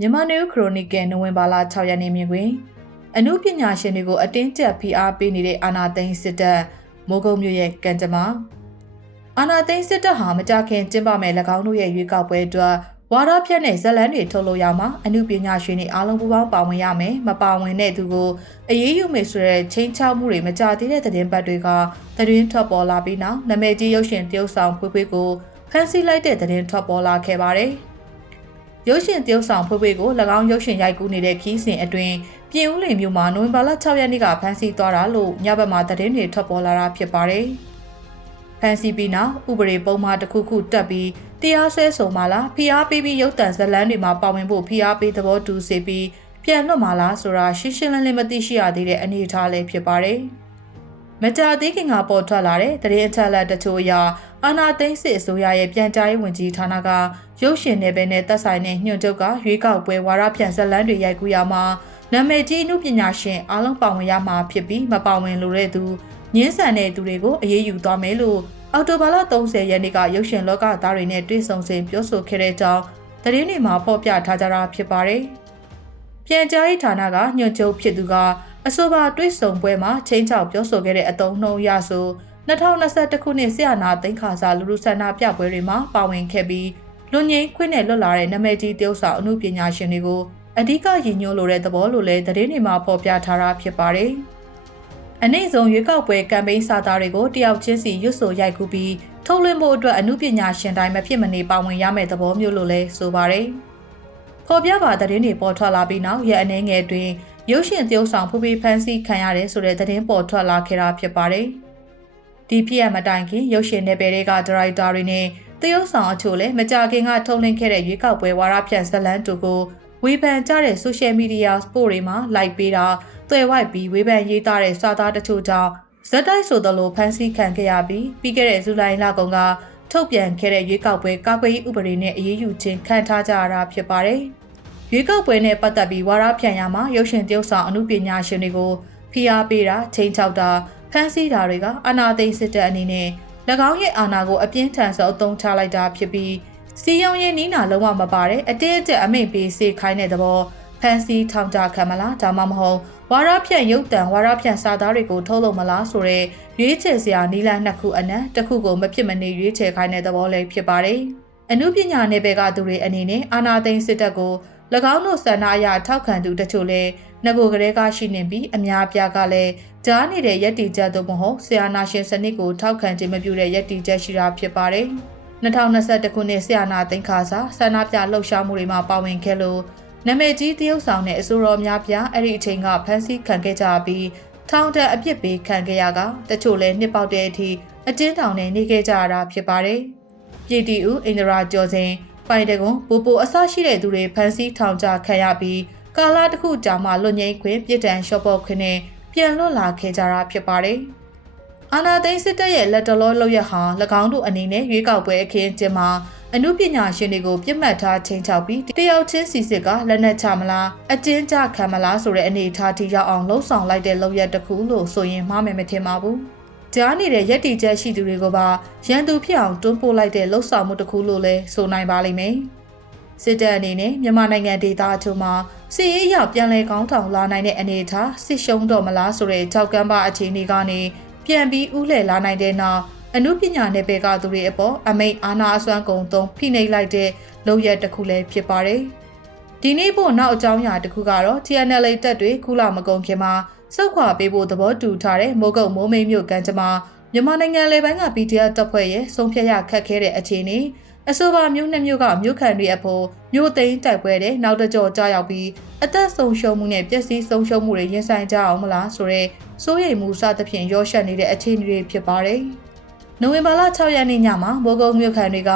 မြန်မာနေခရိုနီကယ်နိုဝင်ဘာလ6ရက်နေ့မြင်တွင်အမှုပညာရှင်တွေကိုအတင်းကျပ်ဖိအားပေးနေတဲ့အာနာသိန်းစစ်တပ်မိုးကုတ်မြို့ရဲ့ကံကြမ္မာအာနာသိန်းစစ်တပ်ဟာမကြခင်ကျင်းပမဲ့၎င်းတို့ရဲ့ရွေးကောက်ပွဲအတွက်ဝါရဖြတ်နဲ့ဇက်လန်းတွေထုတ်လို့ရမှာအမှုပညာရှင်တွေအားလုံးပူးပေါင်းပါဝင်ရမယ်မပါဝင်တဲ့သူကိုအရေးယူမယ်ဆိုတဲ့ချင်းချောက်မှုတွေမကြသေးတဲ့သတင်းပတ်တွေကသတင်းထွက်ပေါ်လာပြီးနောက်နာမည်ကြီးရုပ်ရှင်တရုပ်ဆောင်ဖွေးဖွေးကိုဖမ်းဆီးလိုက်တဲ့သတင်းထွက်ပေါ်လာခဲ့ပါတယ် ရုပ်ရှင်တရုပ်ဆောင်ဖွေးဖွေးကို၎င်းရုပ်ရှင်ရိုက်ကူးနေတဲ့ခီးစဉ်အတွင်းပြင်ဦးလင်မြို့မှာနိုဝင်ဘာလ6ရက်နေ့ကဖမ်းဆီးသွားတာလို့ညဘက်မှာသတင်းတွေထွက်ပေါ်လာတာဖြစ်ပါတယ်ဖမ်းဆီးပြီးနောက်ဥပဒေပုံမှန်တစ်ခုခုတက်ပြီးတရားစွဲဆိုမှလားဖိအားပေးပြီးရုပ်တံဇလန်းတွေမှာပါဝင်ဖို့ဖိအားပေးသဘောတူစေပြီးပြန်လွတ်မှလားဆိုတာရှင်းရှင်းလင်းလင်းမသိရှိရသေးတဲ့အနေအထားလေးဖြစ်ပါတယ်။မကြာသေးခင်ကပေါ်ထွက်လာတဲ့သတင်းအချက်အလက်တချို့အရ အာနာသိန်းစစ်အစိုးရရဲ့ပြန်ကြားရေးဝန်ကြီးဌာနကရုပ်ရှင်နယ်ပယ်နဲ့သက်ဆိုင်တဲ့ညွှန်ချုပ်ကရွေးကောက်ပွဲဝါရဖြန့်ဇလန်းတွေရိုက်ကူးရမှာနာမည်ကြီးအမှုပညာရှင်အားလုံးပါဝင်ရမှာဖြစ်ပြီးမပါဝင်လိုတဲ့သူညှင်းဆန်တဲ့သူတွေကိုအရေးယူသွားမယ်လို့အော်တိုဘာလ30ရက်နေ့ကရုပ်ရှင်လောကသားတွေနဲ့တွေ့ဆုံစဉ်ပြောဆိုခဲ့တဲ့အကြောင်းသတင်းတွေမှာဖော်ပြထားကြတာဖြစ်ပါတယ်။ပြန်ကြားရေးဌာနကညွှန်ချုပ်ဖြစ်သူကအဆိုပါတွေ့ဆုံပွဲမှာချင်းချောက်ပြောဆိုခဲ့တဲ့အတုံးနှုံရဆို 2021ခုနှစ်ဆရာနာသိန်းခါစာလူလူဆန္ဒပြပွဲတွေမှာပါဝင်ခဲ့ပြီးလူငိမ့်ခွင့်နဲ့လွတ်လာတဲ့နာမည်ကြီးတယောက်ဆောင်အမှုပညာရှင်တွေကိုအဓိကရည်ညွှန်းလိုတဲ့သဘောလိုလဲသတင်းတွေမှာဖော်ပြထားတာဖြစ်ပါတယ်။အနည်းဆုံးရွေးကောက်ပွဲကမ်ပိန်းစာသားတွေကိုတယောက်ချင်းစီရွတ်ဆိုရိုက်ကူးပြီးထုတ်လွှင့်ဖို့အတွက်အမှုပညာရှင်တိုင်းမဖြစ်မနေပါဝင်ရမယ့်သဘောမျိုးလိုလဲဆိုပါတယ်။ဖော်ပြပါသတင်းတွေပေါ်ထွက်လာပြီးနောက်ရက်အနည်းငယ်တွင်ရုပ်ရှင်သရုပ်ဆောင်ဖူးဖီဖန်စီခံရတယ်ဆိုတဲ့သတင်းပေါ်ထွက်လာခဲ့တာဖြစ်ပါတယ်။ ဒီဖြစ်ရမတိုင်ခင်ရုပ်ရှင်နယ်ပယ်တွေကဒါရိုက်တာတွေနဲ့သရုပ်ဆောင်အချို့လည်းမကြခင်ကထုတ်လွှင့်ခဲ့တဲ့ရွေးကောက်ပွဲဝါရဖြန့်ဇလန်းတူကိုဝေဖန်ကြတဲ့ social media sport တွေမှာ like ပေးတာတွေ့ဝိုက်ပြီးဝေဖန်ရေးသားတဲ့စာသားတချို့ကြောင့်ဇက်တိုက်ဆိုသလိုဖမ်းဆီးခံခဲ့ရပြီးပြီးခဲ့တဲ့ဇူလိုင်လကုန်ကထုတ်ပြန်ခဲ့တဲ့ရွေးကောက်ပွဲကာကွယ်ရေးဥပဒေနဲ့အရေးယူခြင်းခံထားကြရတာဖြစ်ပါတယ်။ရွေးကောက်ပွဲနဲ့ပတ်သက်ပြီးဝါရဖြန့်ရမှာရုပ်ရှင်တရုပ်ဆောင်အမှုပညာရှင်တွေကိုဖိအားပေးတာချိန်ချောက်တာ ဖမ်းဆီးတာတွေကအာဏာသိမ်းစစ်တပ်အနေနဲ့၎င်းရဲ့အာဏာကိုအပြင်းထန်ဆုံးအသုံးချလိုက်တာဖြစ်ပြီးစီယုံရင်နီးနာလုံးဝမပါတဲ့အတင်းအကျပ်အမိန့်ပေးစေခိုင်းတဲ့သဘောဖန်စီထောင်ကြခံမလားဒါမှမဟုတ်ဝါရဖြန့်ရုပ်တံဝါရဖြန့်စာသားတွေကိုထုတ်လို့မလားဆိုတော့ရွေးချယ်စရာနီလန်းနှစ်ခုအနက်တစ်ခုကိုမဖြစ်မနေရွေးချယ်ခိုင်းတဲ့သဘောလေးဖြစ်ပါတယ်။အမှုပညာနယ်ပယ်ကသူတွေအနေနဲ့အာနာသိန်းစစ်တပ်ကို၎ င်းတို့ဆန္ဒအရထောက်ခံသူတချို့လည်းငကိုကလေးကရှိနေပြီးအများပြားကလည်းကြားနေတဲ့ယက်တီချက်သို့မဟုတ်ဆီယာနာရှင်စနစ်ကိုထောက်ခံခြင်းမပြုတဲ့ယက်တီချက်ရှိတာဖြစ်ပါတယ်။2021ခုနှစ်ဆီယာနာသိန်းခါစာဆန္ဒပြလှုပ်ရှားမှုတွေမှာပါဝင်ခဲ့လို့နာမည်ကြီးတရုတ်ဆောင်တဲ့အစိုးရများပြအဲ့ဒီအချိန်ကဖမ်းဆီးခံခဲ့ကြပြီးထောင်ဒဏ်အပြစ်ပေးခံခဲ့ရကတချို့လည်းနှစ်ပေါက်တဲ့အထိအကျဉ်းထောင်ထဲနေခဲ့ကြရတာဖြစ်ပါတယ်။ပြည်တီဦးအိန္ဒရာကျော်စင် ပိုင်တကွန်ပူပူအဆရှိတဲ့သူတွေဖမ်းဆီးထောင်ချခံရပြီးကာလတစ်ခုကြာမှလွတ်ငြိမ်းခွင့်ပြည်တံလျှော့ပေါ့ခွင့်နဲ့ပြန်လွတ်လာခဲ့ကြတာဖြစ်ပါတယ်။အာနာသိန်းစစ်တပ်ရဲ့လက်တလောလောက်ရဟာ၎င်းတို့အနေနဲ့ရွေးကောက်ပွဲအခင်းကျင်းမှာအမှုပညာရှင်တွေကိုပြစ်မှတ်ထားချိန်ချောက်ပြီးတယောက်ချင်းစီစစ်ကလက်နက်ချမလားအကျဉ်းချခံမလားဆိုတဲ့အနေအထားထိရောက်အောင်လှုံ့ဆော်လိုက်တဲ့လုပ်ရက်တစ်ခုလို့ဆိုရင်မှားမယ်မထင်ပါဘူး။ ကြားနေတဲ့ရက်တီချက်ရှိသူတွေကိုပါရန်သူဖြစ်အောင်တွန်းပို့လိုက်တဲ့လှုံ့ဆော်မှုတစ်ခုလို့လည်းဆိုနိုင်ပါလိမ့်မယ်။စစ်တပ်အနေနဲ့မြန်မာနိုင်ငံဒေသအချို့မှာစစ်ရေးအရပြန်လည်ကောင်းထောင်လာနိုင်တဲ့အနေအထားစစ်ရှုံးတော့မလားဆိုတဲ့ကြောက်ကမ်းပါအခြေအနေကနေပြန်ပြီးဥလှည့်လာနိုင်တဲ့နောက်အမှုပညာနယ်ပယ်ကသူတွေအပေါ်အမိတ်အာဏာအစွမ်းကုန်သုံးဖိနှိပ်လိုက်တဲ့လုပ်ရက်တစ်ခုလည်းဖြစ်ပါတယ်။ဒီနေ့ဖို့နောက်အကြောင်းအရာတစ်ခုကတော့ TNL တက်တွေခုလမကုန်ခင်မှာ စောက်ခွာပေးဖို့သဘောတူထားတဲ့မိုးကုတ်မိုးမိတ်မြို့ကန်ကျမမြန်မာနိုင်ငံလေပိုင်းက PDF တပ်ဖွဲ့ရဲ့ဆုံးဖြတ်ရခတ်ခဲတဲ့အခြေအနေအဆိုပါမြို့နှစ်မြို့ကမြို့ခံတွေအဖို့မြို့သိမ်းတိုက်ပွဲတဲ့နောက်တကြော့ကြားရောက်ပြီးအသက်ဆုံးရှုံးမှုနဲ့ပျက်စီးဆုံးရှုံးမှုတွေရင်ဆိုင်ကြအောင်မလားဆိုရဲစိုးရိမ်မှုစသဖြင့်ရောရှက်နေတဲ့အခြေအနေတွေဖြစ်ပါတယ်။နိုဝင်ဘာလ6ရက်နေ့ညမှာဘိုးကုန်းမြို့ခံတွေက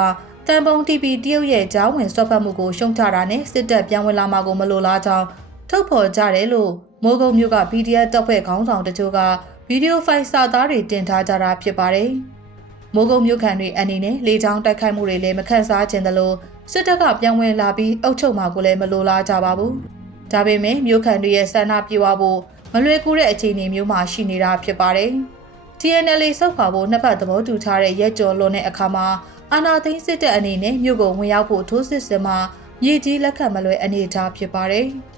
တန်ပုံ TP တရုတ်ရဲ့ဂျောင်းဝင်စော့ဖတ်မှုကိုရှုံချတာနဲ့စစ်တပ်ပြန်ဝင်လာမှာကိုမလိုလားကြောင်း ထုတ်ဖော်ကြတယ်လို့မိုးကုန်းမြို့က PDF တပ်ဖွဲ့ခေါင်းဆောင်တချို့ကဗီဒီယိုဖိုင်စာသားတွေတင်ထားကြတာဖြစ်ပါတယ်။မိုးကုတ်မြို့ခံတွေအနေနဲ့လေကြောင်းတိုက်ခိုက်မှုတွေလည်းမခန့်စားခြင်းသလိုစစ်တပ်ကပြန်ဝင်လာပြီးအုပ်ချုပ်မှာကိုလည်းမလိုလားကြပါဘူး။ဒါပေမဲ့မြို့ခံတွေရဲ့ဆန္ဒပြေဝဖို့မလွယ်ကူတဲ့အခြေအနေမျိုးမှာရှိနေတာဖြစ်ပါတယ်။ TNL စောက်ခွာဖို့နှစ်ဖက်သဘောတူထားတဲ့ရက်ကျော်လွန်တဲ့အခါမှာအာနာသိန်းစစ်တပ်အနေနဲ့မြို့ကိုဝင်ရောက်ဖို့ထိုးစစ်ဆင်မှာမြေကြီးလက်ခံမလွယ်အနေအထားဖြစ်ပါတယ်။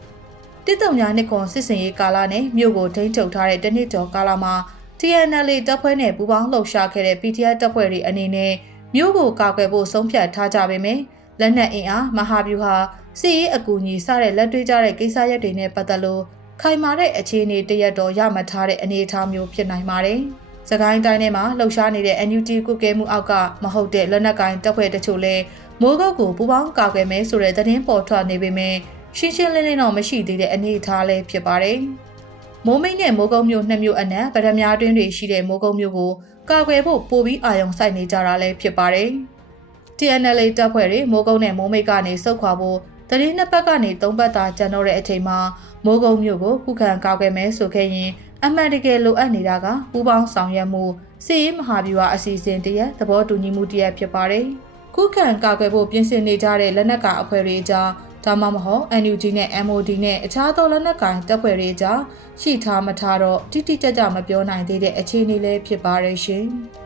တစ်တုံညာနှစ်ခွန်စစ်စင်ရေးကာလနဲ့မြို့ကိုထိန်းချုပ်ထားတဲ့တနစ်ကျော်ကာလမှာ TNL တပ်ဖွဲ့နဲ့ပူးပေါင်းလှုပ်ရှားခဲ့တဲ့ PTF တပ်ဖွဲ့တွေအနေနဲ့မြို့ကိုကာကွယ်ဖို့ဆုံးဖြတ်ထားကြပေမယ့်လက်နက်အင်အားမဟာဗျူဟာစီရေးအကူအညီစတဲ့လက်တွေ့ကြတဲ့ကိစ္စရပ်တွေနဲ့ပတ်သက်လို့ခိုင်မာတဲ့အခြေအနေတရက်တော့ရမှတ်ထားတဲ့အနေအထားမျိုးဖြစ်နိုင်ပါတယ်။စကိုင်းတိုင်းထဲမှာလှုပ်ရှားနေတဲ့ NUG ကုကဲမှုအောက်ကမဟုတ်တဲ့လက်နက်ကိုင်တပ်ဖွဲ့တချို့လည်းမိုးကုတ်ကိုပူပေါင်းကာကွယ်မယ်ဆိုတဲ့သတင်းပေါ်ထွက်နေပေမဲ့ ရှင်းရှင်းလင်းလင်းတော့မရှိသေးတဲ့အနေအထားလည်းဖြစ်ပါတယ်။မိုးမိတ်နဲ့မိုးကုတ်မြို့နှစ်မြို့အနက်ဗဒမြားတွင်းတွေရှိတဲ့မိုးကုတ်မြို့ကိုကာကွယ်ဖို့ပိုပြီးအာရုံစိုက်နေကြတာလည်းဖြစ်ပါတယ်။ TNL တပ်ဖွဲ့တွေမိုးကုတ်နဲ့မိုးမိတ်ကနေစုတ်ခွာဖို့တရင်နှစ်ပတ်ကနေသုံးပတ်သာကျန်တော့တဲ့အချိန်မှာမိုးကုတ်မြို့ကိုခုခံကာကွယ်မယ်ဆိုခဲ့ရင်အမှန်တကယ်လိုအပ်နေတာကပူပေါင်းဆောင်ရွက်မှုစီရေးမဟာဗျူဟာအစီအစဉ်တရက်သဘောတူညီမှုတရက်ဖြစ်ပါတယ်။ခုခံကာကွယ်ဖို့ပြင်ဆင်နေကြတဲ့လက်နက်ကိုင်အဖွဲ့တွေကြား ဒါမှမဟုတ် NUG နဲ့ MOD နဲ့အခြားသောလက်နက်ကိုင်တပ်ဖွဲ့တွေကြားရှိထားမထားတော့တိတိကျကျမပြောနိုင်သေးတဲ့အခြေအနေလေးဖြစ်ပါရဲ့ရှင်။